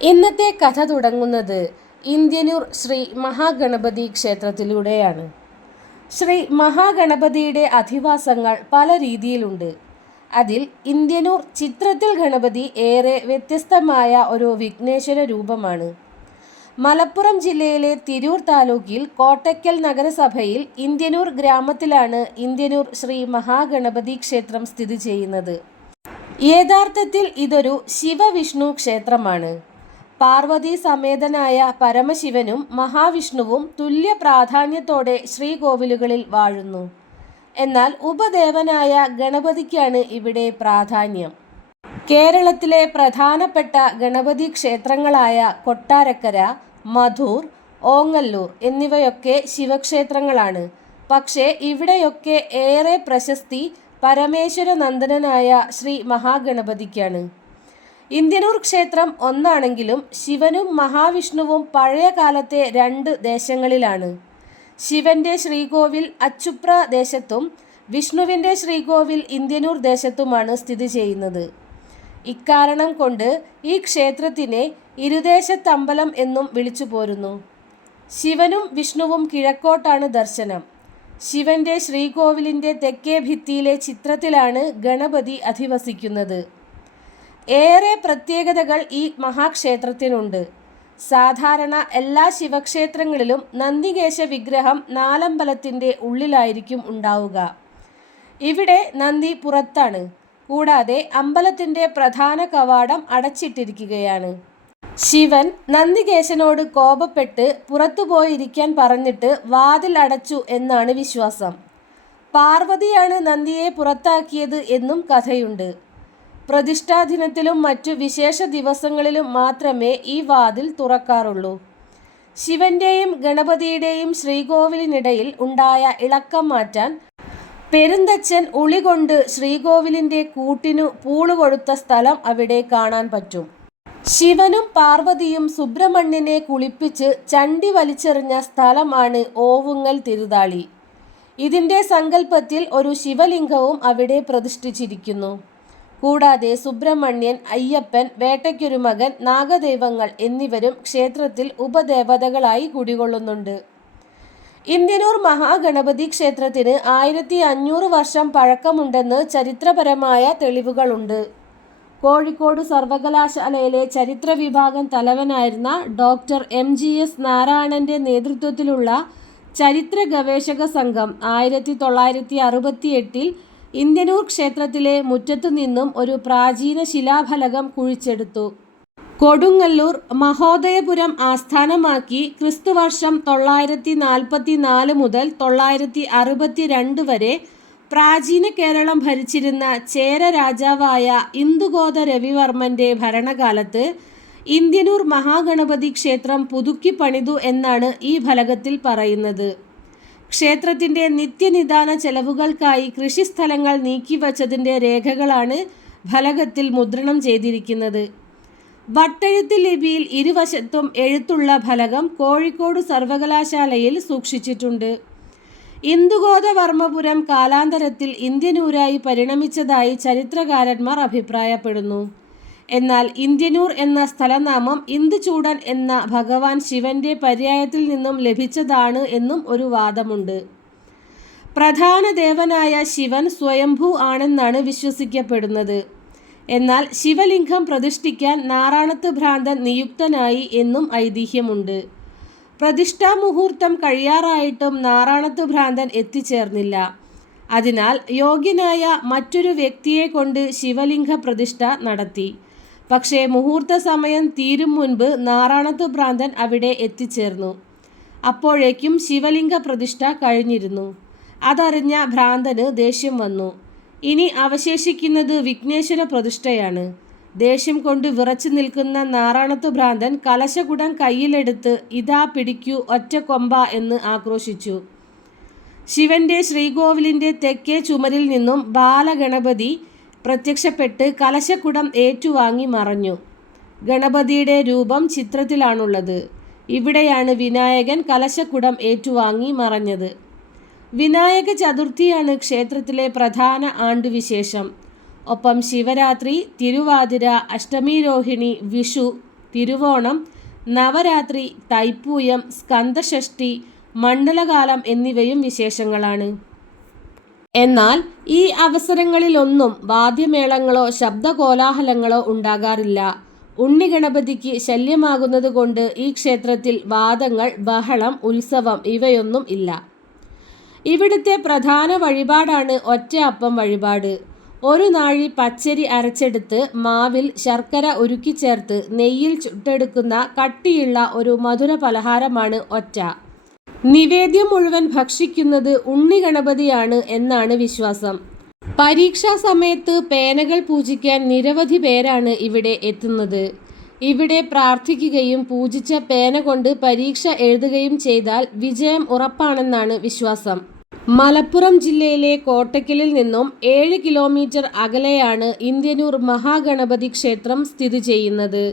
ഇന്നത്തെ കഥ തുടങ്ങുന്നത് ഇന്ത്യനൂർ ശ്രീ മഹാഗണപതി ക്ഷേത്രത്തിലൂടെയാണ്. ശ്രീ മഹാഗണപതിയുടെ അധിവാസങ്ങൾ പല രീതിയിലുണ്ട്. അതിൽ ഇന്ത്യനൂർ ചിത്രത്തിൽ ഗണപതി ഏറെ വ്യത്യസ്തമായ ഒരു വിഘ്നേശ്വര രൂപമാണ്. മലപ്പുറം ജില്ലയിലെ തിരൂർ താലൂക്കിൽ കോട്ടയ്ക്കൽ നഗരസഭയിൽ ഇന്ത്യനൂർ ഗ്രാമത്തിലാണ് ഇന്ത്യനൂർ ശ്രീ മഹാഗണപതി ക്ഷേത്രം സ്ഥിതി ചെയ്യുന്നത്. യഥാർത്ഥത്തിൽ ഇതൊരു ശിവവിഷ്ണു ക്ഷേത്രമാണ്. പാർവതി സമേതനായ പരമശിവനും മഹാവിഷ്ണുവും തുല്യ പ്രാധാന്യത്തോടെ ശ്രീകോവിലുകളിൽ വാഴുന്നു. എന്നാൽ ഉപദേവനായ ഗണപതിക്കാണ് ഇവിടെ പ്രാധാന്യം. കേരളത്തിലെ പ്രധാനപ്പെട്ട ഗണപതി ക്ഷേത്രങ്ങളായ കൊട്ടാരക്കര, മധൂർ, ഓങ്ങല്ലൂർ എന്നിവയൊക്കെ ശിവക്ഷേത്രങ്ങളാണ്. പക്ഷേ ഇവിടെയൊക്കെ ഏറെ പ്രശസ്തി പരമേശ്വര നന്ദനനായ ശ്രീ മഹാഗണപതിക്കാണ്. ഇന്ത്യനൂർ ക്ഷേത്രം ഒന്നാണെങ്കിലും ശിവനും മഹാവിഷ്ണുവും പഴയ കാലത്തെ രണ്ട് ദേശങ്ങളിലാണ്. ശിവന്റെ ശ്രീകോവിൽ അച്ചുപ്ര ദേശത്തും വിഷ്ണുവിൻ്റെ ശ്രീകോവിൽ ഇന്ത്യനൂർ ദേശത്തുമാണ് സ്ഥിതി ചെയ്യുന്നത്. ഇക്കാരണം കൊണ്ട് ഈ ക്ഷേത്രത്തിനെ ഇരുദേശത്തമ്പലം എന്നും വിളിച്ചു പോരുന്നു. ശിവനും വിഷ്ണുവും കിഴക്കോട്ടാണ് ദർശനം. ശിവന്റെ ശ്രീകോവിലിൻ്റെ തെക്കേ ഭിത്തിയിലെ ചിത്രത്തിലാണ് ഗണപതി അധിവസിക്കുന്നത്. ഏറെ പ്രത്യേകതകൾ ഈ മഹാക്ഷേത്രത്തിനുണ്ട്. സാധാരണ എല്ലാ ശിവക്ഷേത്രങ്ങളിലും നന്ദികേശ വിഗ്രഹം നാലമ്പലത്തിൻ്റെ ഉള്ളിലായിരിക്കും ഉണ്ടാവുക. ഇവിടെ നന്ദി പുറത്താണ്. കൂടാതെ അമ്പലത്തിൻ്റെ പ്രധാന കവാടം അടച്ചിട്ടിരിക്കുകയാണ്. ശിവൻ നന്ദികേശനോട് കോപപ്പെട്ട് പുറത്തുപോയിരിക്കാൻ പറഞ്ഞിട്ട് വാതിൽ അടച്ചു എന്നാണ് വിശ്വാസം. പാർവതിയാണ് നന്ദിയെ പുറത്താക്കിയത് എന്നും കഥയുണ്ട്. പ്രതിഷ്ഠാദിനത്തിലും മറ്റു വിശേഷ ദിവസങ്ങളിലും മാത്രമേ ഈ വാതിൽ തുറക്കാറുള്ളൂ. ശിവന്റെയും ഗണപതിയുടെയും ശ്രീകോവിലിനിടയിൽ ഉണ്ടായ ഇളക്കം മാറ്റാൻ പെരുന്തച്ചൻ ഉളികൊണ്ട് ശ്രീകോവിലിൻ്റെ കൂട്ടിനു പൂളുകൊടുത്ത സ്ഥലം അവിടെ കാണാൻ പറ്റും. ശിവനും പാർവതിയും സുബ്രഹ്മണ്യനെ കുളിപ്പിച്ച് ചണ്ടി വലിച്ചെറിഞ്ഞ സ്ഥലമാണ് ഓവുങ്ങൽ തിരുതാളി. ഇതിൻ്റെ സങ്കല്പത്തിൽ ഒരു ശിവലിംഗവും അവിടെ പ്രതിഷ്ഠിച്ചിരിക്കുന്നു. കൂടാതെ സുബ്രഹ്മണ്യൻ, അയ്യപ്പൻ, വേട്ടയ്ക്കൊരു മകൻ, നാഗദൈവങ്ങൾ എന്നിവരും ക്ഷേത്രത്തിൽ ഉപദേവതകളായി കുടികൊള്ളുന്നുണ്ട്. ഇന്ത്യനൂർ മഹാഗണപതി ക്ഷേത്രത്തിന് 1500 വർഷം പഴക്കമുണ്ടെന്ന് ചരിത്രപരമായ തെളിവുകളുണ്ട്. കോഴിക്കോട് സർവകലാശാലയിലെ ചരിത്ര വിഭാഗം തലവനായിരുന്ന ഡോക്ടർ MGS നാരായണന്റെ നേതൃത്വത്തിലുള്ള ചരിത്ര ഗവേഷക സംഘം 1968 ഇന്ത്യനൂർ ക്ഷേത്രത്തിലെ മുറ്റത്തു നിന്നും ഒരു പ്രാചീന ശിലാഫലകം കുഴിച്ചെടുത്തു. കൊടുങ്ങല്ലൂർ മഹോദയപുരം ആസ്ഥാനമാക്കി ക്രിസ്തുവർഷം 944 മുതൽ 962 വരെ പ്രാചീന കേരളം ഭരിച്ചിരുന്ന ചേര രാജാവായ ഇന്ദുഗോദ രവിവർമ്മന്റെ ഭരണകാലത്ത് ഇന്ത്യനൂർ മഹാഗണപതി ക്ഷേത്രം പുതുക്കി പണിതു എന്നാണ് ഈ ഫലകത്തിൽ പറയുന്നത്. ക്ഷേത്രത്തിൻ്റെ നിത്യനിദാന ചെലവുകൾക്കായി കൃഷിസ്ഥലങ്ങൾ നീക്കിവച്ചതിൻ്റെ രേഖകളാണ് ഫലകത്തിൽ മുദ്രണം ചെയ്തിരിക്കുന്നത്. വട്ടെഴുത്ത് ലിപിയിൽ ഇരുവശത്തും എഴുത്തുള്ള ഫലകം കോഴിക്കോട് സർവകലാശാലയിൽ സൂക്ഷിച്ചിട്ടുണ്ട്. ഇന്ദുഗോദവർമ്മപുരം കാലാന്തരത്തിൽ ഇന്ത്യനൂരായി പരിണമിച്ചതായി ചരിത്രകാരന്മാർ അഭിപ്രായപ്പെടുന്നു. എന്നാൽ ഇന്ത്യനൂർ എന്ന സ്ഥലനാമം ഇന്ദുചൂടൻ എന്ന ഭഗവാൻ ശിവന്റെ പര്യായത്തിൽ നിന്നും ലഭിച്ചതാണ് എന്നും ഒരു വാദമുണ്ട്. പ്രധാന ദേവനായ ശിവൻ സ്വയംഭൂ ആണെന്നാണ് വിശ്വസിക്കപ്പെടുന്നത്. എന്നാൽ ശിവലിംഗം പ്രതിഷ്ഠിക്കാൻ നാറാണത്ത് ഭ്രാന്തൻ നിയുക്തനായി എന്നും ഐതിഹ്യമുണ്ട്. പ്രതിഷ്ഠാമുഹൂർത്തം കഴിയാറായിട്ടും നാറാണത്ത് ഭ്രാന്തൻ എത്തിച്ചേർന്നില്ല. അതിനാൽ യോഗ്യനായ മറ്റൊരു വ്യക്തിയെ കൊണ്ട് ശിവലിംഗ പ്രതിഷ്ഠ നടത്തി. പക്ഷേ മുഹൂർത്ത സമയം തീരും മുൻപ് നാറാണത്ത് ഭ്രാന്തൻ അവിടെ എത്തിച്ചേർന്നു. അപ്പോഴേക്കും ശിവലിംഗ പ്രതിഷ്ഠ കഴിഞ്ഞിരുന്നു. അതറിഞ്ഞ ഭ്രാന്തന് ദേഷ്യം വന്നു. ഇനി അവശേഷിക്കുന്നത് വിഘ്നേശ്വര പ്രതിഷ്ഠയാണ്. ദേഷ്യം കൊണ്ട് വിറച്ചു നിൽക്കുന്ന നാറാണത്ത് ഭ്രാന്തൻ കലശകുടം കയ്യിലെടുത്ത് ഇതാ പിടിക്കൂ ഒറ്റ കൊമ്പ എന്ന് ആക്രോശിച്ചു. ശിവന്റെ ശ്രീകോവിലിൻ്റെ തെക്കേ ചുമരിൽ നിന്നും ബാലഗണപതി പ്രത്യക്ഷപ്പെട്ട് കലശക്കുടം ഏറ്റുവാങ്ങി മറഞ്ഞു. ഗണപതിയുടെ രൂപം ചിത്രത്തിലാണുള്ളത്. ഇവിടെയാണ് വിനായകൻ കലശക്കുടം ഏറ്റുവാങ്ങി മറഞ്ഞത്. വിനായക ചതുർത്ഥിയാണ് ക്ഷേത്രത്തിലെ പ്രധാന ആണ്ടുവിശേഷം. ഒപ്പം ശിവരാത്രി, തിരുവാതിര, അഷ്ടമി രോഹിണി, വിഷു, തിരുവോണം, നവരാത്രി, തൈപ്പൂയം, സ്കന്ദഷഷ്ഠി, മണ്ഡലകാലം എന്നിവയും വിശേഷങ്ങളാണ്. എന്നാൽ ഈ അവസരങ്ങളിലൊന്നും വാദ്യമേളങ്ങളോ ശബ്ദകോലാഹലങ്ങളോ ഉണ്ടാകാറില്ല. ഉണ്ണിഗണപതിക്ക് ശല്യമാകുന്നതുകൊണ്ട് ഈ ക്ഷേത്രത്തിൽ വാദങ്ങൾ, ബഹളം, ഉത്സവം ഇവയൊന്നും ഇല്ല. ഇവിടുത്തെ പ്രധാന വഴിപാടാണ് ഒറ്റ അപ്പം വഴിപാട്. ഒരു നാഴി പച്ചരി അരച്ചെടുത്ത് മാവിൽ ശർക്കര ഉരുക്കിച്ചേർത്ത് നെയ്യിൽ ചുട്ടെടുക്കുന്ന കട്ടിയുള്ള ഒരു മധുര പലഹാരമാണ് ഒറ്റ. നിവേദ്യം മുഴുവൻ ഭക്ഷിക്കുന്നത് ഉണ്ണിഗണപതിയാണ് എന്നാണ് വിശ്വാസം. പരീക്ഷാ സമയത്ത് പേനകൾ പൂജിക്കാൻ നിരവധി പേരാണ് ഇവിടെ എത്തുന്നത്. ഇവിടെ പ്രാർത്ഥിക്കുകയും പൂജിച്ച പേന കൊണ്ട് പരീക്ഷ എഴുതുകയും ചെയ്താൽ വിജയം ഉറപ്പാണെന്നാണ് വിശ്വാസം. മലപ്പുറം ജില്ലയിലെ കോട്ടക്കലിൽ നിന്നും 7 കിലോമീറ്റർ അകലെയാണ് ഇന്ത്യനൂർ മഹാഗണപതി ക്ഷേത്രം സ്ഥിതി ചെയ്യുന്നത്.